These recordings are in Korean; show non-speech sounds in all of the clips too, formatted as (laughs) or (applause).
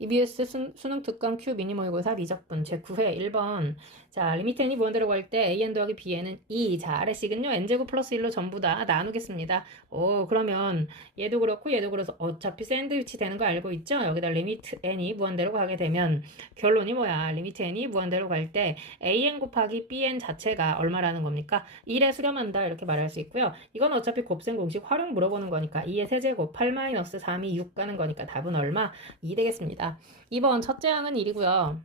EBS 수, 수능 특강 Q 미니 모의고사 미적분 제9회 1번 자 리미트 n이 무한대로 갈때 a n 더하기 bn은 2. 자 아래식은요 n제곱 플러스 1로 전부 다 나누겠습니다. 오 그러면 얘도 그렇고 얘도 그래서 어차피 샌드위치 되는 거 알고 있죠? 여기다 리미트 n이 무한대로 가게 되면 결론이 뭐야? 리미트 n이 무한대로 갈 때 an 곱하기 bn 자체가 얼마라는 겁니까? 1에 수렴한다 이렇게 말할 수 있고요. 이건 어차피 곱셈 공식 활용 물어보는 거니까 2의 세제곱 8-3이 6 가는 거니까 답은 얼마? 2 되겠습니다. 2번 첫째 항은 1이고요.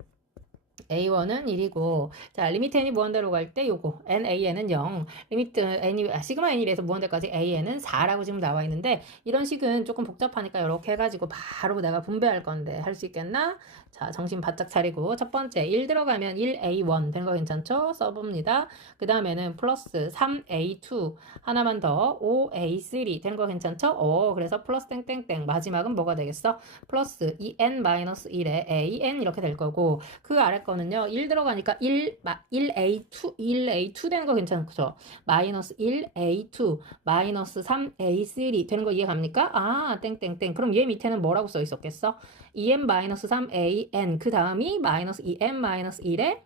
A1은 1이고 자 리미트 n이 무한대로 갈 때 요거 NAN은 0 리미트 n이 아, 시그마 n이래서 무한대까지 AN은 4라고 지금 나와 있는데 이런 식은 조금 복잡하니까 이렇게 해가지고 바로 내가 분배할 건데 할 수 있겠나? 자 정신 바짝 차리고 첫 번째 1 들어가면 1A1 되는 거 괜찮죠? 써봅니다. 그 다음에는 플러스 3A2 하나만 더 5A3 되는 거 괜찮죠? 오 그래서 플러스 땡땡땡 마지막은 뭐가 되겠어? 플러스 2N-1에 AN 이렇게 될 거고 그 아래 거는요. 1 들어가니까 1, 1A2, 1A2 되는 거 괜찮죠? 마이너스 1A2, 마이너스 3A3 되는 거 이해 갑니까? 아, 땡땡땡. 그럼 얘 밑에는 뭐라고 써 있었겠어? 2M 마이너스 3AN. 그 다음이 마이너스 2M 마이너스 1에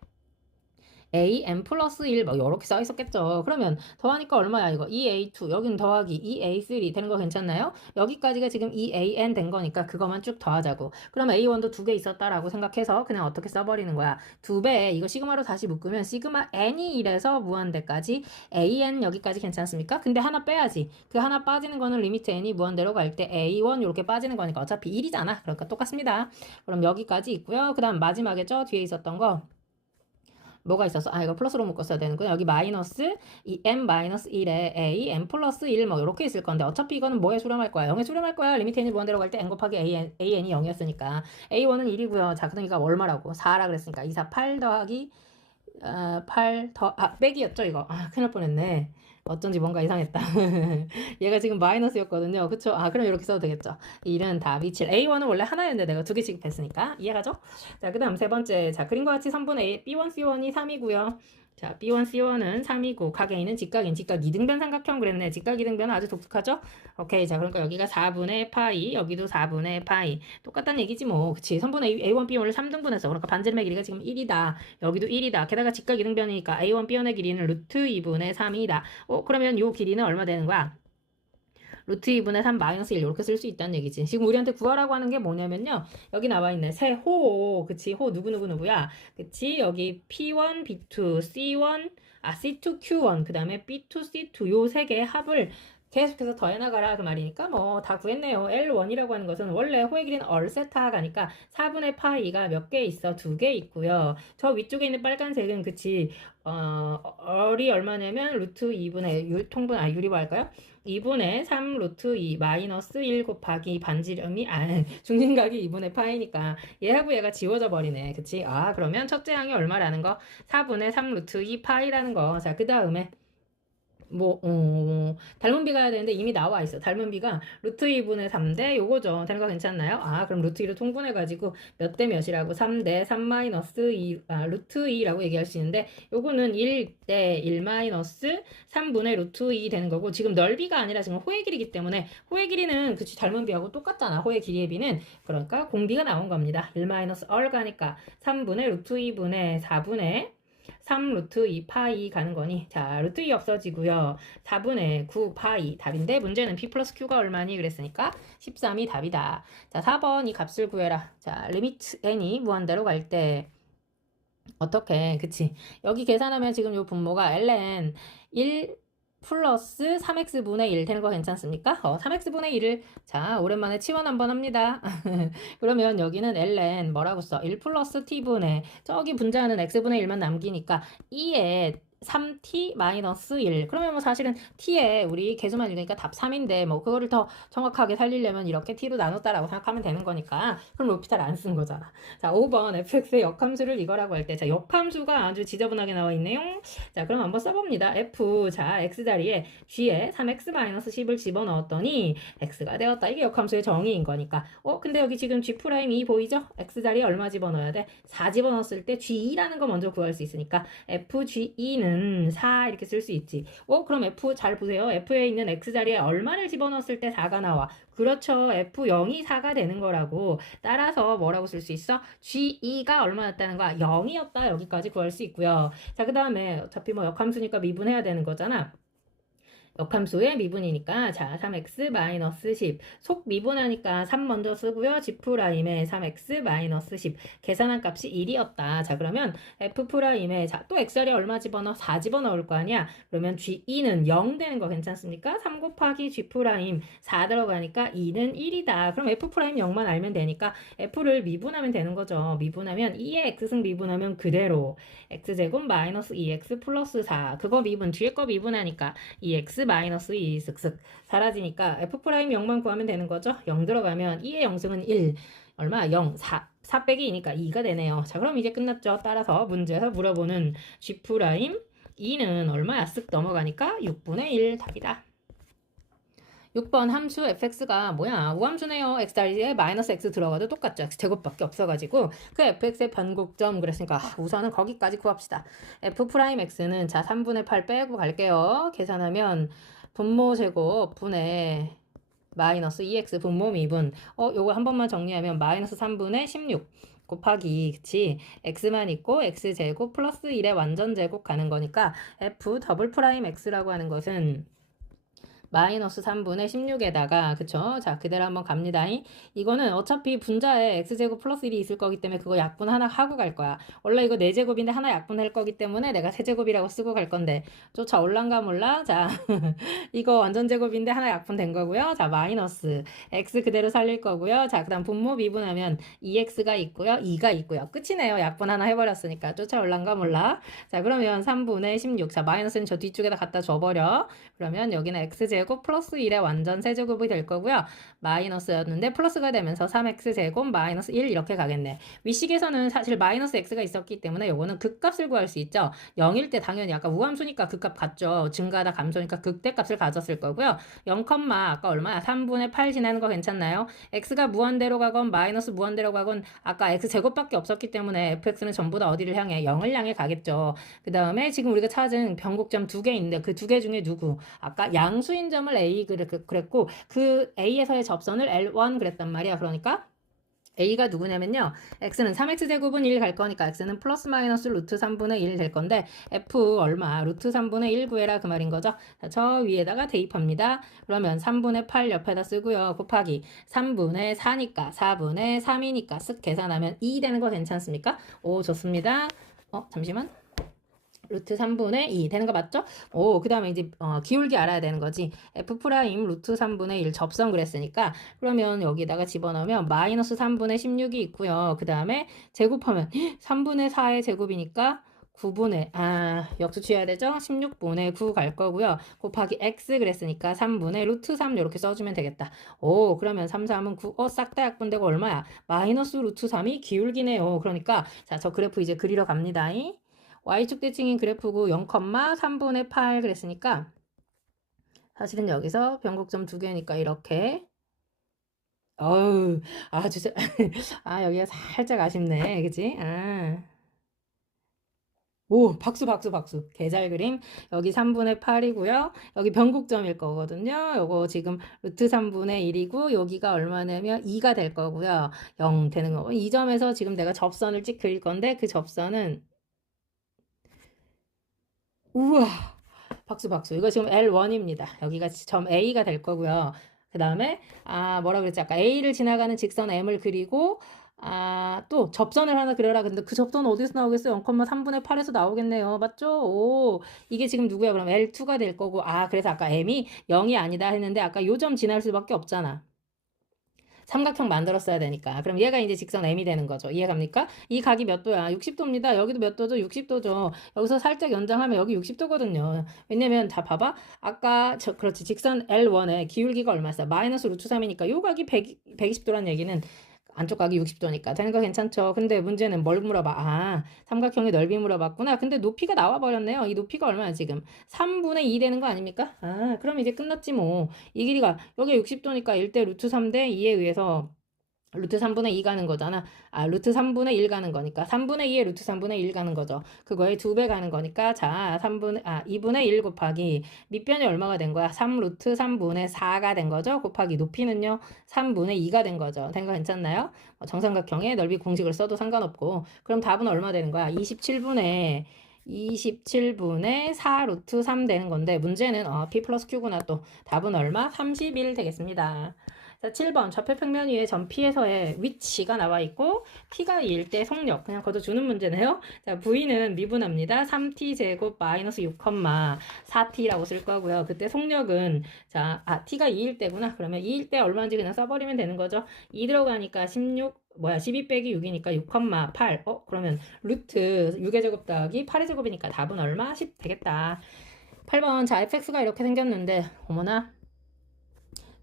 a n 플러스 1뭐 이렇게 써 있었겠죠. 그러면 더하니까 얼마야 이거? 2a2 여긴 더하기 2a3 되는 거 괜찮나요? 여기까지가 지금 2an 된 거니까 그것만 쭉 더하자고. 그럼 a1도 두 개 있었다라고 생각해서 그냥 어떻게 써버리는 거야? 두 배 이거 시그마로 다시 묶으면 시그마 n이 1에서 무한대까지 an 여기까지 괜찮습니까? 근데 하나 빼야지. 그 하나 빠지는 거는 리미트 n이 무한대로 갈 때 a1 이렇게 빠지는 거니까 어차피 1이잖아. 그러니까 똑같습니다. 그럼 여기까지 있고요. 그 다음 마지막에 저 뒤에 있었던 거 뭐가 있었어? 아, 이거 플러스로 묶었어야 되는구나. 여기 마이너스 이 m 마이너스 1에 a m 플러스 1 뭐 이렇게 있을 건데 어차피 이거는 뭐에 수렴할 거야? 0에 수렴할 거야. 리미트 n이 무한대로 갈 때 n 곱하기 a n, a n이 0이었으니까 a1은 1이고요. 자, 그러니까 얼마라고? 4라 그랬으니까 2, 4, 8 더하기 어, 8 더, 아, 빼기였죠, 이거. 아, 큰일 날 뻔했네. 어쩐지 뭔가 이상했다. (laughs) 얘가 지금 마이너스였거든요. 그쵸? 아, 그럼 이렇게 써도 되겠죠. 1은 답이 7. A1은 원래 하나였는데 내가 두 개씩 했으니까. 이해가죠? 자, 그 다음 세 번째. 자, 그림과 같이 3분의 A, B1, C1이 3이고요. 자, B1, C1은 3이고, 각에는 직각인, 직각 이등변 삼각형 그랬네. 직각 이등변은 아주 독특하죠? 오케이. 자, 그러니까 여기가 4분의 파이, 여기도 4분의 파이. 똑같다는 얘기지 뭐. 그치. 3분의 A1, B1을 3등분해서. 그러니까 반지름의 길이가 지금 1이다. 여기도 1이다. 게다가 직각 이등변이니까 A1, B1의 길이는 루트 2분의 3이다. 어, 그러면 요 길이는 얼마 되는 거야? 루트 2분의 3 마이너스 1 이렇게 쓸 수 있다는 얘기지. 지금 우리한테 구하라고 하는 게 뭐냐면요. 여기 나와 있는 세 호, 그치? 호 누구누구 누구야? 그치? 여기 P1, B2, C1, 아 C2, Q1, 그 다음에 B2, C2 요 세 개의 합을 계속해서 더해나가라 그 말이니까 뭐 다 구했네요. L1이라고 하는 것은 원래 호의 길이는 얼세타가니까 4분의 파이가 몇 개 있어? 두 개 있고요. 저 위쪽에 있는 빨간색은 그치 어, 얼이 얼마냐면 루트 2분의 유, 통분 아 유리화 할까요? 2분의 3 루트 2 마이너스 1 곱하기 반지름이 아 (laughs) 중심각이 2분의 파이니까 얘하고 얘가 지워져 버리네. 그치? 아 그러면 첫째 항이 얼마라는 거? 4분의 3 루트 2 파이라는 거. 자 그 다음에 뭐, 어, 닮은 비가 해야 되는데 이미 나와 있어. 닮은 비가 루트 2분의 3대 요거죠. 되는 거 괜찮나요? 아, 그럼 루트 2를 통분해가지고 몇 대 몇이라고? 3대 3 마이너스 2, 아, 루트 2라고 얘기할 수 있는데 요거는 1대 1 마이너스 3분의 루트 2 되는 거고 지금 넓이가 아니라 지금 호의 길이기 때문에 호의 길이는 그치 닮은 비하고 똑같잖아. 호의 길이의 비는 그러니까 공비가 나온 겁니다. 1 마이너스 얼 가니까 3분의 루트 2분의 4분의 3 루트 2 파이 가는 거니? 자 루트 2 없어지고요. 4분의 9 파이 답인데 문제는 p 플러스 q가 얼마니? 그랬으니까 13이 답이다. 자 4번 이 값을 구해라. 자 리미트 n이 무한대로 갈 때 어떻게? 그치? 여기 계산하면 지금 요 분모가 ln 1 플러스 3x분의 1 되는 거 괜찮습니까? 어, 3x분의 1을 자 오랜만에 치원 한번 합니다. (laughs) 그러면 여기는 ln 뭐라고 써? 1 플러스 t분의 저기 분자는 x분의 1만 남기니까 2에 3t 마이너스 1. 그러면 뭐 사실은 t에 우리 개수만 읽으니까 답 3인데 뭐 그거를 더 정확하게 살리려면 이렇게 t로 나눴다라고 생각하면 되는 거니까 그럼 로피탈 안 쓴 거잖아. 자, 5번 fx의 역함수를 이거라고 할 때 자, 역함수가 아주 지저분하게 나와 있네요. 자, 그럼 한번 써봅니다. f 자, x 자리에 g에 3x 마이너스 10을 집어넣었더니 x가 되었다. 이게 역함수의 정의인 거니까. 어, 근데 여기 지금 g 프라임 2 보이죠? x 자리에 얼마 집어넣어야 돼? 4 집어넣었을 때 g2라는 거 먼저 구할 수 있으니까 f g2는 G는 4 이렇게 쓸 수 있지. 어, 그럼 F 잘 보세요. F에 있는 X 자리에 얼마를 집어넣었을 때 4가 나와? 그렇죠. F0이 4가 되는 거라고. 따라서 뭐라고 쓸 수 있어? G2가 얼마였다는 거야? 0이었다. 여기까지 구할 수 있고요. 자, 그 다음에 어차피 뭐 역함수니까 미분해야 되는 거잖아. 역함수의 미분이니까 자 3x 마이너스 10 속 미분하니까 3 먼저 쓰고요. G'의 3x 마이너스 10 계산한 값이 1이었다. 자 그러면 F'의 자또 X자리에 얼마 집어넣어? 4 집어넣을 거 아니야? 그러면 G2는 0 되는 거 괜찮습니까? 3 곱하기 G' 4 들어가니까 2는 1이다. 그럼 F' 0만 알면 되니까 F를 미분하면 되는 거죠. 미분하면 2의 X승 미분하면 그대로. X제곱 마이너스 2X 플러스 4 그거 미분 뒤에 거 미분하니까 2X 마이너스 2 쓱쓱 사라지니까 f 프라임 0만 구하면 되는 거죠. 0 들어가면 2의 0승은 1 얼마? 0 4 4 빼기 2니까 2가 되네요. 자 그럼 이제 끝났죠. 따라서 문제에서 물어보는 g 프라임 2는 얼마야? 쓱 넘어가니까 6분의 1 답이다. 6번 함수 fx가 뭐야? 우함수네요. x 자리에 마이너스 x 들어가도 똑같죠. x 제곱밖에 없어가지고 그 fx의 변곡점 그랬으니까 아, 우선은 거기까지 구합시다. f 프라임 x는 자 3분의 8 빼고 갈게요. 계산하면 분모 제곱 분의 마이너스 2x 분모 미분 어 요거 한 번만 정리하면 마이너스 3분의 16 곱하기 그치 x만 있고 x제곱 플러스 1의 완전 제곱 가는 거니까 f 더블 프라임 x라고 하는 것은 마이너스 3분의 16에다가 그쵸? 자 그대로 한번 갑니다. 이거는 어차피 분자에 x제곱 플러스 1이 있을 거기 때문에 그거 약분 하나 하고 갈 거야. 원래 이거 4제곱인데 하나 약분할 거기 때문에 내가 세제곱이라고 쓰고 갈 건데 쫓아 올란가 몰라? 자 (laughs) 이거 완전 제곱인데 하나 약분된 거고요. 자 마이너스 x 그대로 살릴 거고요. 자 그다음 분모 미분하면 2x가 있고요. 2가 있고요. 끝이네요. 약분 하나 해버렸으니까 쫓아 올란가 몰라? 자 그러면 3분의 16. 자 마이너스는 저 뒤쪽에다 갖다 줘버려. 그러면 여기는 x제곱 제곱 플러스 1의 완전 세제곱이 될 거고요. 마이너스였는데 플러스가 되면서 3x제곱 마이너스 1 이렇게 가겠네. 위식에서는 사실 마이너스 x가 있었기 때문에 요거는 극값을 구할 수 있죠. 0일 때 당연히 아까 우함수니까 극값 같죠. 증가하다 감소니까 극대값을 가졌을 거고요. 0, 아까 얼마야? 3분의 8 지나는 거 괜찮나요? x가 무한대로 가건 마이너스 무한대로 가건 아까 x제곱밖에 없었기 때문에 fx는 전부 다 어디를 향해? 0을 향해 가겠죠. 그 다음에 지금 우리가 찾은 변곡점 두 개 있는데 그 두 개 중에 누구? 아까 양수인 점을 A 그랬고 그 A에서의 접선을 L1 그랬단 말이야. 그러니까 A가 누구냐면요. X는 3X제곱은 1 갈 거니까 X는 플러스 마이너스 루트 3분의 1 될 건데 F 얼마? 루트 3분의 1 구해라 그 말인 거죠. 자, 저 위에다가 대입합니다. 그러면 3분의 8 옆에다 쓰고요. 곱하기 3분의 4니까 4분의 3이니까 쓱 계산하면 2 되는 거 괜찮습니까? 오 좋습니다. 어 잠시만. 루트 3분의 2 되는 거 맞죠? 오, 그 다음에 이제 어, 기울기 알아야 되는 거지. f 프라임 루트 3분의 1 접선 그랬으니까 그러면 여기다가 집어넣으면 마이너스 3분의 16이 있고요. 그 다음에 제곱하면 (gasps) 3분의 4의 제곱이니까 9분의 아 역수 취해야 되죠? 16분의 9 갈 거고요. 곱하기 x 그랬으니까 3분의 루트 3 이렇게 써주면 되겠다. 오 그러면 3, 3은 9. 어 싹 다 약분되고 얼마야? 마이너스 루트 3이 기울기네요. 그러니까 자 저 그래프 이제 그리러 갑니다. Y축 대칭인 그래프고 0,3분의 8 그랬으니까 사실은 여기서 변곡점 두 개니까 이렇게. 어우 아 진짜. (laughs) 아 여기가 살짝 아쉽네. 그치? 아. 오 박수 박수 박수. 개잘 그림. 여기 3분의 8이고요. 여기 변곡점일 거거든요. 요거 지금 루트 3분의 1이고 여기가 얼마냐면 2가 될 거고요. 0 되는 거고. 이 점에서 지금 내가 접선을 찍 그릴 건데 그 접선은 우와 박수 박수 이거 지금 L1입니다 여기가 점 A가 될 거고요 그 다음에 아 뭐라 그랬지 아까 A를 지나가는 직선 M을 그리고 아, 또 접선을 하나 그려라. 근데 그 접선 어디서 나오겠어요? 0,3분의 8에서 나오겠네요. 맞죠? 오, 이게 지금 누구야? 그럼 L2가 될 거고. 아, 그래서 아까 M이 0이 아니다 했는데 아까 요점 지날 수밖에 없잖아. 삼각형 만들었어야 되니까. 그럼 얘가 이제 직선 M이 되는 거죠. 이해갑니까? 이 각이 몇 도야? 60도입니다. 여기도 몇 도죠? 60도죠. 여기서 살짝 연장하면 여기 60도거든요. 왜냐면 다 봐봐. 아까 저 그렇지. 직선 L1의 기울기가 얼마였어? 마이너스 루트 3이니까 요 각이 100, 120도란 얘기는 안쪽 각이 60도니까 되는 거 괜찮죠. 근데 문제는 뭘 물어봐. 아, 삼각형의 넓이 물어봤구나. 근데 높이가 나와버렸네요. 이 높이가 얼마야 지금? 3분의 2 되는 거 아닙니까? 아, 그럼 이제 끝났지 뭐. 이 길이가 여기 60도니까 1대 루트 3대 2에 의해서 루트 3분의 2 가는 거잖아. 아, 루트 3분의 1 가는 거니까 3분의 2에 루트 3분의 1 가는 거죠. 그거에 2배 가는 거니까 자, 3분의 아, 2분의 1 곱하기 밑변이 얼마가 된 거야? 3 루트 3분의 4가 된 거죠. 곱하기 높이는요. 3분의 2가 된 거죠. 된 거 괜찮나요? 어, 정삼각형의 넓이 공식을 써도 상관없고 그럼 답은 얼마 되는 거야? 27분의 27분의 4 루트 3 되는 건데 문제는 어, p 플러스 q구나 또 답은 얼마? 31 되겠습니다. 자, 7번 좌표평면 위에 점 P에서의 위치가 나와 있고 T가 2일 때 속력 그냥 걷어주는 문제네요. 자, V는 미분합니다. 3T 제곱 마이너스 6, 4T라고 쓸 거고요. 그때 속력은 자, 아, T가 2일 때구나. 그러면 2일 때 얼마인지 그냥 써버리면 되는 거죠. 2 들어가니까 16 뭐야 12 빼기 6이니까 6,8 어? 그러면 루트 6의 제곱 더하기 8의 제곱이니까 답은 얼마? 10 되겠다 8번 자 fx가 이렇게 생겼는데 어머나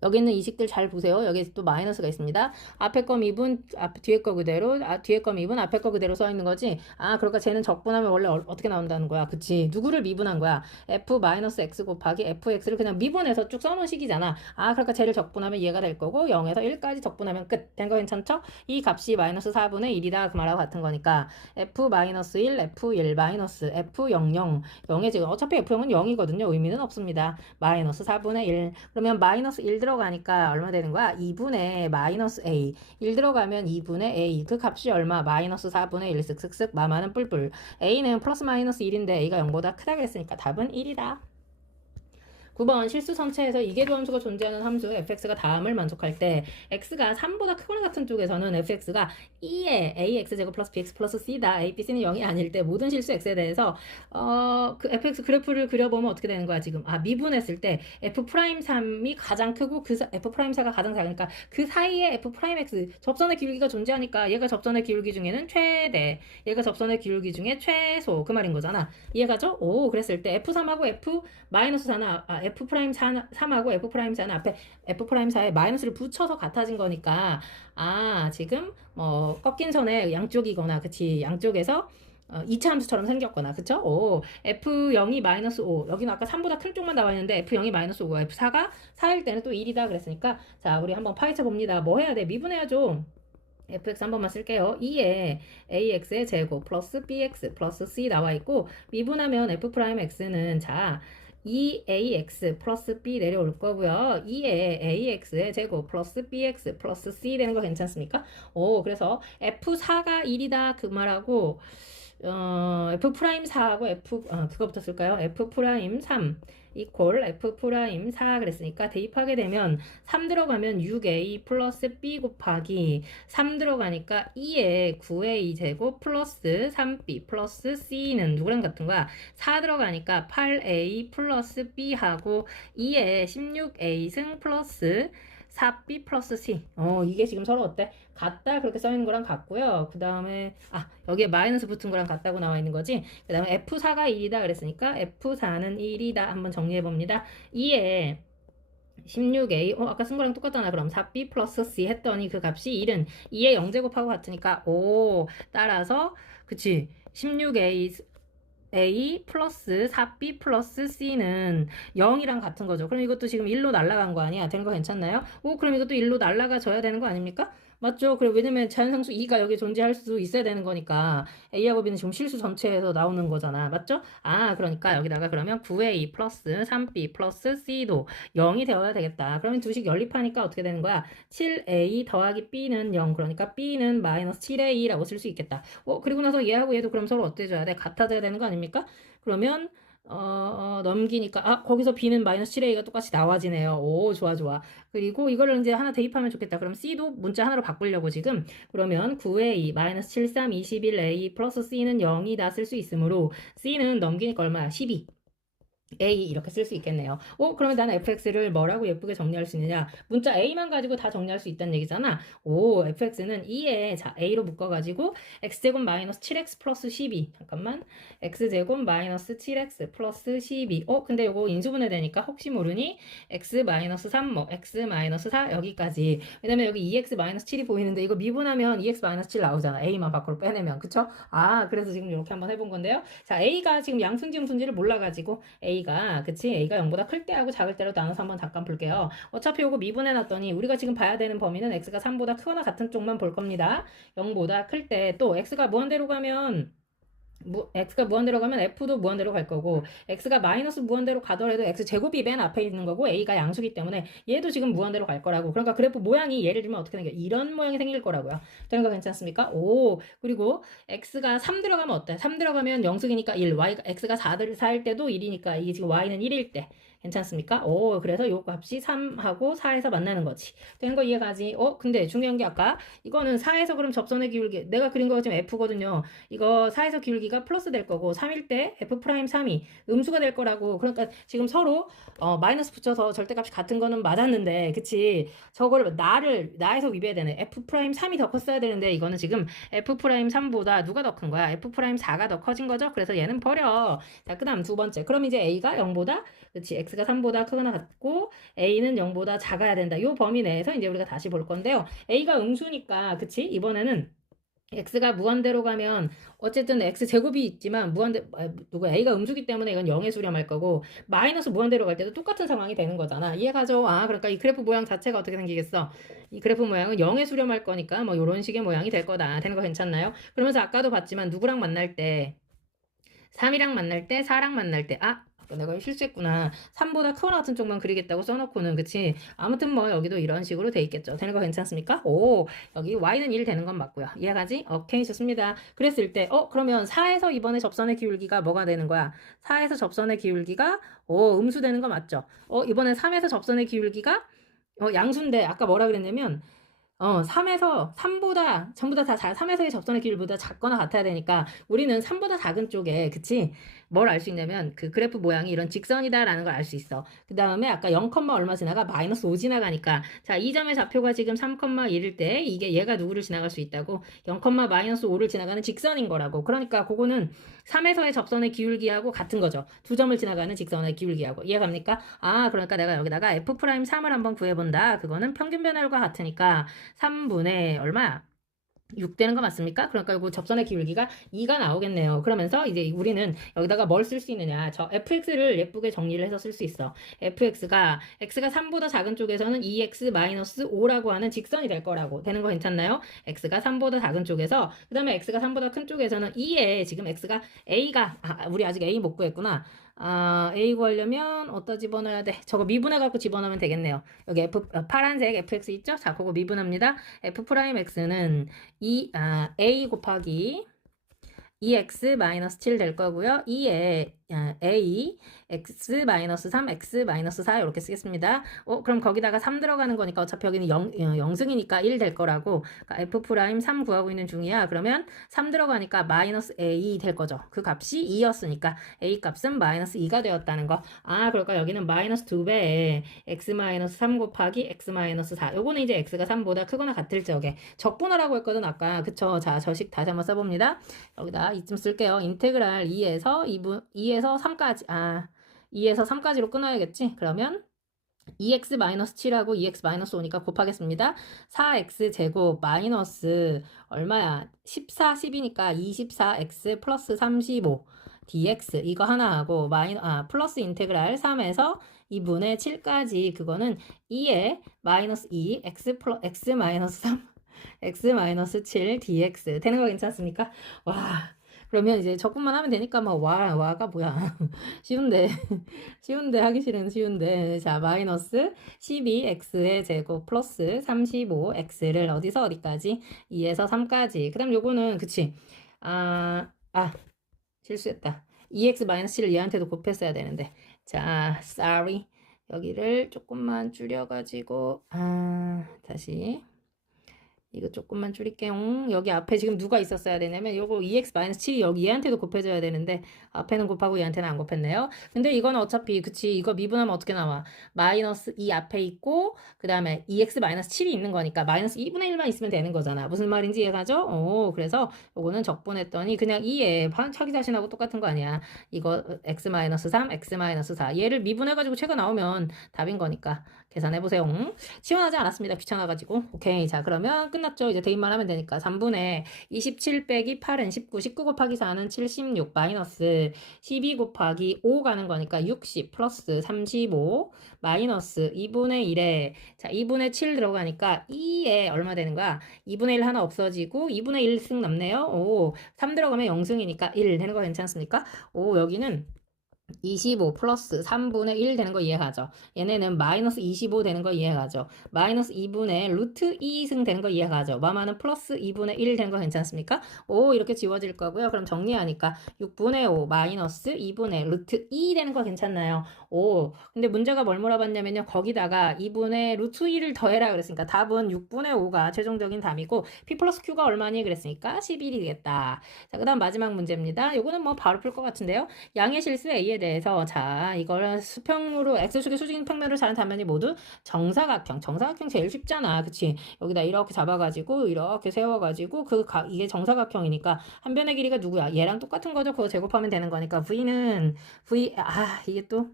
여기 있는 이식들 잘 보세요. 여기 또 마이너스가 있습니다. 앞에 거 미분, 앞, 뒤에 거 그대로, 아, 뒤에 거 미분, 앞에 거 그대로 써 있는 거지. 아, 그러니까 쟤는 적분하면 원래 어, 떻게 나온다는 거야. 그치? 누구를 미분한 거야? f 마이너스 x 곱하기 fx를 그냥 미분해서 쭉 써놓은 식이잖아. 아, 그러니까 쟤를 적분하면 얘가 될 거고 0에서 1까지 적분하면 끝. 된 거 괜찮죠? 이 값이 마이너스 4분의 1이다. 그 말하고 같은 거니까 f 마이너스 1, f1 마이너스 f00 0의 지금 어차피 f0은 0이거든요. 의미는 없습니다. 마이너스 4분의 1. 그러면 마이너스 1 들어 가니까 얼마 되는 거야? 2분의 마이너스 a. 1 들어가면 2분의 a. 그 값이 얼마? 마이너스 4분의 1 쓱쓱쓱 마마는 뿔뿔. A는 플러스 마이너스 1인데 a가 0보다 크다 그랬으니까 답은 1이다 9번 실수 선체에서 이계도 함수가 존재하는 함수 fx가 다음을 만족할 때 x가 3보다 크거나 같은 쪽에서는 fx가 2의 ax 제곱 플러스 bx 플러스 c다. a, b, c는 0이 아닐 때 모든 실수 x에 대해서 어, 그 fx 그래프를 그려보면 어떻게 되는 거야 지금? 아 미분했을 때 f 프라임 3이 가장 크고 그 사, f 프라임 4가 가장 작으니까 그 사이에 f 프라임 x 접선의 기울기가 존재하니까 얘가 접선의 기울기 중에는 최대 얘가 접선의 기울기 중에 최소 그 말인 거잖아. 이해가죠? 오 그랬을 때 f3하고 f 마이너스 4나 아, f 프라임 3하고 f 프라임 4는 앞에 f 프라임 4에 마이너스를 붙여서 같아진 거니까 아 지금 뭐 꺾인 선의 양쪽이거나 그치 양쪽에서 어, 2차 함수처럼 생겼거나 그쵸? 오, F0이 마이너스 5 여기는 아까 3보다 큰 쪽만 나와 있는데 F0이 마이너스 5 F4가 4일 때는 또 1이다 그랬으니까 자 우리 한번 파헤쳐 봅니다 뭐 해야 돼? 미분해야죠 fx 한 번만 쓸게요. 2에 ax의 제곱 플러스 bx 플러스 c 나와 있고 미분하면 f 프라임 x는 자 2ax 플러스 b 내려올 거고요. 2에 ax의 제곱 플러스 bx 플러스 c 되는 거 괜찮습니까? 오, 그래서 f4가 1이다 그 말하고 어, f 프라임 4하고 f 어, 그거부터 쓸까요? f 프라임 3 이퀄 f 프라임 4 그랬으니까 대입하게 되면 3 들어가면 6a 플러스 b 곱하기 3 들어가니까 2에 9a 제곱 플러스 3b 플러스 c는 누구랑 같은 거야? 4 들어가니까 8a 플러스 b하고 2에 16a 승 플러스 4b 플러스 c. 어, 이게 지금 서로 어때? 같다 그렇게 써 있는 거랑 같고요. 그 다음에 아 여기에 마이너스 붙은 거랑 같다고 나와 있는 거지. 그 다음에 f4가 1이다 그랬으니까 f4는 1이다 한번 정리해 봅니다. 2에 16a 어 아까 쓴 거랑 똑같잖아 그럼 4b 플러스 c 했더니 그 값이 1은 2의 0제곱하고 같으니까 오 따라서 그치 16a a 플러스 4b 플러스 c는 0이랑 같은 거죠. 그럼 이것도 지금 1로 날라간 거 아니야? 된 거 괜찮나요? 오, 그럼 이것도 1로 날라가 줘야 되는 거 아닙니까? 맞죠? 그래 왜냐면 자연상수 2가 여기 존재할 수 있어야 되는 거니까 A하고 B는 지금 실수 전체에서 나오는 거잖아. 맞죠? 아 그러니까 여기다가 그러면 9A 플러스 3B 플러스 C도 0이 되어야 되겠다. 그러면 두식 연립하니까 어떻게 되는 거야? 7A 더하기 B는 0 그러니까 B는 마이너스 7A라고 쓸 수 있겠다. 어 그리고 나서 얘하고 얘도 그럼 서로 어때져야 돼? 같아져야 되는 거 아닙니까? 그러면 어, 어, 넘기니까 아 거기서 b는 마이너스 7a가 똑같이 나와지네요. 오 좋아 좋아. 그리고 이거를 이제 하나 대입하면 좋겠다. 그럼 c도 문자 하나로 바꾸려고 지금 그러면 9a 마이너스 73 21a 플러스 c는 0이다 쓸 수 있으므로 c는 넘기니까 얼마야? 12. A 이렇게 쓸 수 있겠네요. 오 그러면 나는 fx를 뭐라고 예쁘게 정리할 수 있느냐? 문자 a만 가지고 다 정리할 수 있다는 얘기잖아. 오 fx는 2에 자 a로 묶어 가지고 x제곱 마이너스 7x 플러스 12 잠깐만 x제곱 마이너스 7x 플러스 12 어 근데 이거 인수분해 되니까 혹시 모르니 x 마이너스 3 뭐 x 마이너스 4 여기까지 왜냐면 여기 2x 마이너스 7이 보이는데 이거 미분하면 2x 마이너스 7 나오잖아. a만 밖으로 빼내면 그쵸? 아 그래서 지금 이렇게 한번 해본 건데요. 자 a가 지금 양순지 음순지를 몰라 가지고 a a가 그치 a가 0보다 클 때하고 작을 때로 나눠서 한번 잠깐 볼게요. 어차피 요거 미분해 놨더니 우리가 지금 봐야 되는 범위는 x가 3보다 크거나 같은 쪽만 볼 겁니다. 0보다 클 때 또 x가 무한대로 가면 무, x가 무한대로 가면 f도 무한대로 갈 거고 x가 마이너스 무한대로 가더라도 x 제곱이 맨 앞에 있는 거고 a가 양수기 때문에 얘도 지금 무한대로 갈 거라고. 그러니까 그래프 모양이 예를 들면 어떻게 생겨? 이런 모양이 생길 거라고요. 되는 거 괜찮습니까? 오. 그리고 x가 3 들어가면 어때? 3 들어가면 0승이니까 1 y가 x가 4, 4일 때도 1이니까 이게 지금 y는 1일 때 괜찮습니까? 오, 그래서 요 값이 3하고 4에서 만나는 거지. 되는 거 이해가지? 어, 근데 중요한 게 아까 이거는 4에서 그럼 접선의 기울기 내가 그린 거가 지금 F거든요. 이거 4에서 기울기가 플러스 될 거고 3일 때 F 프라임 3이 음수가 될 거라고. 그러니까 지금 서로 어, 마이너스 붙여서 절대값이 같은 거는 맞았는데, 그치? 저거를 나를 나에서 위배해야 되네. F 프라임 3이 더 컸어야 되는데 이거는 지금 F 프라임 3보다 누가 더 큰 거야? F 프라임 4가 더 커진 거죠? 그래서 얘는 버려. 자, 그 다음 두 번째. 그럼 이제 A가 0보다 그렇지. X가 3보다 크거나 같고 a는 0보다 작아야 된다. 요 범위 내에서 이제 우리가 다시 볼 건데요. a가 음수니까 그치? 이번에는 x가 무한대로 가면 어쨌든 x 제곱이 있지만 무한대 아, 누구 a가 음수기 때문에 이건 0에 수렴할 거고 마이너스 무한대로 갈 때도 똑같은 상황이 되는 거잖아. 이해가죠? 아 그러니까 이 그래프 모양 자체가 어떻게 생기겠어? 이 그래프 모양은 0에 수렴할 거니까 뭐 이런 식의 모양이 될 거다. 되는 거 괜찮나요? 그러면서 아까도 봤지만 누구랑 만날 때 3이랑 만날 때 4랑 만날 때 아, 내가 실수했구나. 3보다 크거나 같은 쪽만 그리겠다고 써놓고는 그치? 아무튼 뭐 여기도 이런 식으로 돼 있겠죠. 되는 거 괜찮습니까? 오, 여기 y는 1 되는 건 맞고요. 이해가지? 오케이, 좋습니다. 그랬을 때, 어, 그러면 4에서 이번에 접선의 기울기가 뭐가 되는 거야? 4에서 접선의 기울기가, 오, 음수 되는 거 맞죠? 어, 이번에 3에서 접선의 기울기가, 어, 양수인데, 아까 뭐라 그랬냐면, 어, 3에서 3보다 전부 다 다 3에서의 접선의 길보다 작거나 같아야 되니까 우리는 3보다 작은 쪽에 그치? 뭘 알 수 있냐면 그 그래프 모양이 이런 직선이다라는 걸 알 수 있어. 그 다음에 아까 0, 얼마 지나가 마이너스 5 지나가니까 자, 이 점의 좌표가 지금 3,1일 때 이게 얘가 누구를 지나갈 수 있다고 0, 마이너스 5를 지나가는 직선인 거라고. 그러니까 그거는 3에서의 접선의 기울기하고 같은 거죠. 두 점을 지나가는 직선의 기울기하고. 이해갑니까? 아, 그러니까 내가 여기다가 F'3을 한번 구해본다. 그거는 평균 변화율과 같으니까 3분의 얼마야? 6 되는 거 맞습니까? 그러니까 이거 접선의 기울기가 2가 나오겠네요. 그러면서 이제 우리는 여기다가 뭘 쓸 수 있느냐. 저 fx를 예쁘게 정리를 해서 쓸 수 있어. fx가 x가 3보다 작은 쪽에서는 2x-5라고 하는 직선이 될 거라고. 되는 거 괜찮나요? x가 3보다 작은 쪽에서 그 다음에 x가 3보다 큰 쪽에서는 2에 지금 x가 a가 아, 우리 아직 a 못 구했구나. 아, A 구하려면 어디다 집어넣어야 돼? 저거 미분해 갖고 집어넣으면 되겠네요. 여기 F 어, 파란색 fx 있죠? 자, 그거 미분합니다. f 프라임 x는 2 아, A 곱하기 2x 7될 거고요. 2에 a x-3, x-4 이렇게 쓰겠습니다. 어, 그럼 거기다가 3 들어가는 거니까 어차피 여기는 0, 0승이니까 어, 1될 거라고 그러니까 f'3 구하고 있는 중이야. 그러면 3 들어가니까 마이너스 a 될 거죠. 그 값이 2였으니까 a 값은 마이너스 2가 되었다는 거. 아, 그러니까 여기는 마이너스 2배에 x-3 곱하기 x-4 요거는 이제 x가 3보다 크거나 같을 적에 적분하라고 했거든 아까. 그쵸? 자, 저식 다시 한번 써봅니다. 여기다 이쯤 쓸게요. 인테그랄 2에서 2분 2에 2에서 3까지, 아, 2에서 3까지로 끊어야겠지? 그러면 2x-7하고 2x-5니까 곱하겠습니다. 4x 제곱 마이너스 얼마야? 14, 10이니까 24x 플러스 35 dx 이거 하나 하고 마이너 아 플러스 인테그랄 3에서 2분의 7까지 그거는 2에 마이너스 2 x 플러 x 마이너스 3 x 마이너스 7 dx 되는 거 괜찮습니까? 와 그러면 이제 적분만 하면 되니까 막 와, 와가 뭐야. (laughs) 쉬운데. (laughs) 쉬운데 하기 싫은 쉬운데. 자, 마이너스 12x의 제곱 플러스 35x를 어디서 어디까지? 2에서 3까지. 그 다음 요거는, 그치. 아, 아, 실수했다. 2x 마이너스 7을 얘한테도 곱했어야 되는데. 자, sorry. 여기를 조금만 줄여가지고, 아, 다시. 이거 조금만 줄일게요. 여기 앞에 지금 누가 있었어야 되냐면 요거 EX-7이 여기 얘한테도 곱해줘야 되는데 앞에는 곱하고 얘한테는 안 곱했네요. 근데 이거는 어차피 그치 이거 미분하면 어떻게 나와? 마이너스 2 앞에 있고 그 다음에 EX-7이 있는 거니까 마이너스 2분의 1만 있으면 되는 거잖아. 무슨 말인지 이해가죠? 오 그래서 요거는 적분했더니 그냥 2에 차기 자신하고 똑같은 거 아니야. 이거 X-3, X-4 얘를 미분해가지고 채가 나오면 답인 거니까 계산해보세요. 시원하지 않았습니다. 귀찮아가지고. 오케이. 자, 그러면 끝났죠. 이제 대입만 하면 되니까. 3분의 27 빼기 8은 19, 19 곱하기 4는 76 마이너스 12 곱하기 5 가는 거니까 60 플러스 35 마이너스 2분의 1에 자, 2분의 7 들어가니까 2에 얼마 되는 거야? 2분의 1 하나 없어지고 2분의 1승 남네요. 오, 3 들어가면 0승이니까 1 되는 거 괜찮습니까? 오, 여기는 25 플러스 3분의 1 되는 거 이해가죠? 얘네는 마이너스 25 되는 거 이해가죠? 마이너스 2분의 루트 2승 되는 거 이해가죠? 마마는 플러스 2분의 1 되는 거 괜찮습니까? 오 이렇게 지워질 거고요. 그럼 정리하니까 6분의 5 마이너스 2분의 루트 2 되는 거 괜찮나요? 오 근데 문제가 뭘 물어봤냐면요. 거기다가 2분의 루트 2를 더해라 그랬으니까 답은 6분의 5가 최종적인 답이고 P 플러스 Q가 얼마니 그랬으니까 11이 겠다 자 그 다음 마지막 문제입니다. 요거는 뭐 바로 풀 것 같은데요. 양의 실수 A 에 대해서 자 이걸 수평으로 x축의 수직 평면으로 자른 단면이 모두 정사각형. 정사각형 제일 쉽잖아. 그치? 여기다 이렇게 잡아가지고 이렇게 세워가지고 그 가, 이게 정사각형이니까 한 변의 길이가 누구야? 얘랑 똑같은 거죠? 그거 제곱하면 되는 거니까. V는 v 아 이게 또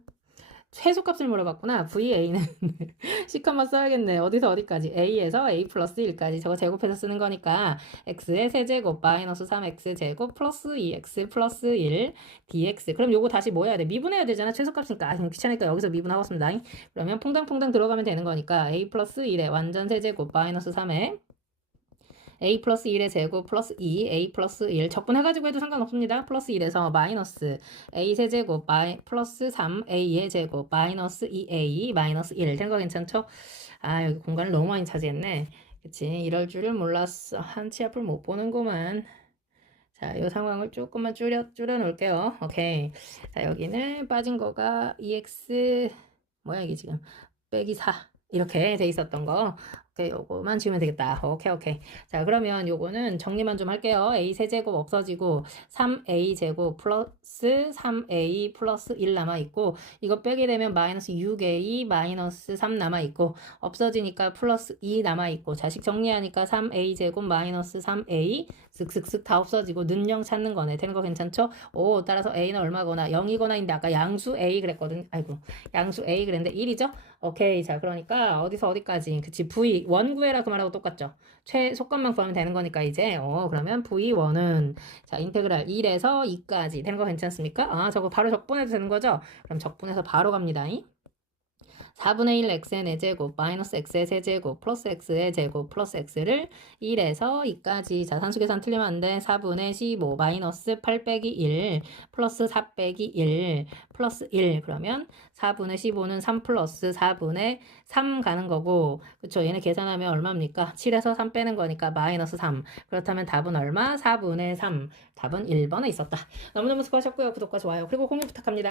최소값을 물어봤구나. VA는 (laughs) C칸만 써야겠네. 어디서 어디까지? A에서 A 플러스 1까지 저거 제곱해서 쓰는 거니까 X의 세제곱 마이너스 3X 제곱 플러스 2X 플러스 1 DX 그럼 요거 다시 뭐 해야 돼? 미분해야 되잖아. 최소값이니까 아, 귀찮으니까 여기서 미분하고 있습니다. 그러면 퐁당퐁당 들어가면 되는 거니까 A 플러스 1의 완전 세제곱 마이너스 3에 a 플러스 1의 제곱 플러스 2, a 플러스 1 적분해가지고 해도 상관없습니다. 플러스 1에서 마이너스 a 세제곱 마이 플러스 3a의 제곱 마이너스 2a 마이너스 1된거 괜찮죠? 아 여기 공간을 너무 많이 차지했네. 그치 이럴 줄을 몰랐어. 한치 앞을 못 보는구만. 자, 이 상황을 조금만 줄여, 줄여 놓을게요. 오케이. 자, 여기는 빠진 거가 2x, 뭐야, 이게 지금. 빼기 4. 이렇게 돼 있었던 거. 오케이, 요거만 지우면 되겠다. 오케이, 오케이. 자, 그러면 요거는 정리만 좀 할게요. a 세제곱 없어지고 3a 제곱 플러스 3a 플러스 1 남아있고 이거 빼게 되면 마이너스 6a 마이너스 3 남아있고 없어지니까 플러스 2 남아있고 자식 정리하니까 3a 제곱 마이너스 3a 슥슥슥 다 없어지고 는영 찾는 거네. 되는 거 괜찮죠? 오, 따라서 a는 얼마거나 0이거나 인데 아까 양수 a 그랬거든. 아이고, 양수 a 그랬는데 1이죠? 오케이. 자, 그러니까 어디서 어디까지? 그치, v 원 구해라 그 말하고 똑같죠. 최소값만 구하면 되는 거니까 이제 어 그러면 v1은 자 인테그랄 1에서 2까지 되는 거 괜찮습니까? 아 저거 바로 적분해도 되는 거죠? 그럼 적분해서 바로 갑니다. 4분의 1 x의 4제곱 마이너스 x의 세제곱 플러스 x의 제곱 플러스 x를 1에서 2까지 자 산수 계산 틀리면 안 돼. 4분의 15 마이너스 8 빼기 1 플러스 4 빼기 1 플러스 1 그러면 4분의 15는 3 플러스 4분의 3 가는 거고 그쵸 얘네 계산하면 얼마입니까? 7에서 3 빼는 거니까 마이너스 3 그렇다면 답은 얼마? 4분의 3 답은 1번에 있었다. 너무너무 수고하셨고요. 구독과 좋아요 그리고 공유 부탁합니다.